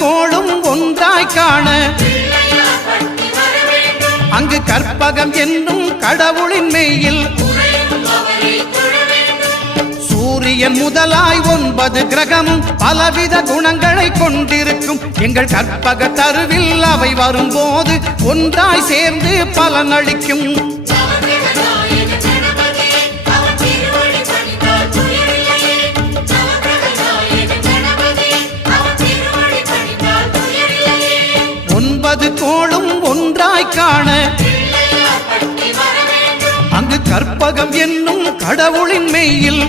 கோளும் ஒன்றாய் காண அங்கு கற்பகம் என்னும் கடவுளின் மெய்யில் சூரியன் முதலாய் 9 கிரகமும் பலவித குணங்களை கொண்டிருக்கும் எங்கள் கற்பக தருவில் அவை வரும்போது ஒன்றாய் சேர்ந்து பலனளிக்கும். கோளும் ஒன்றாய் காண அங்கு கற்பகம் என்னும் கடவுளின் மெய்யில்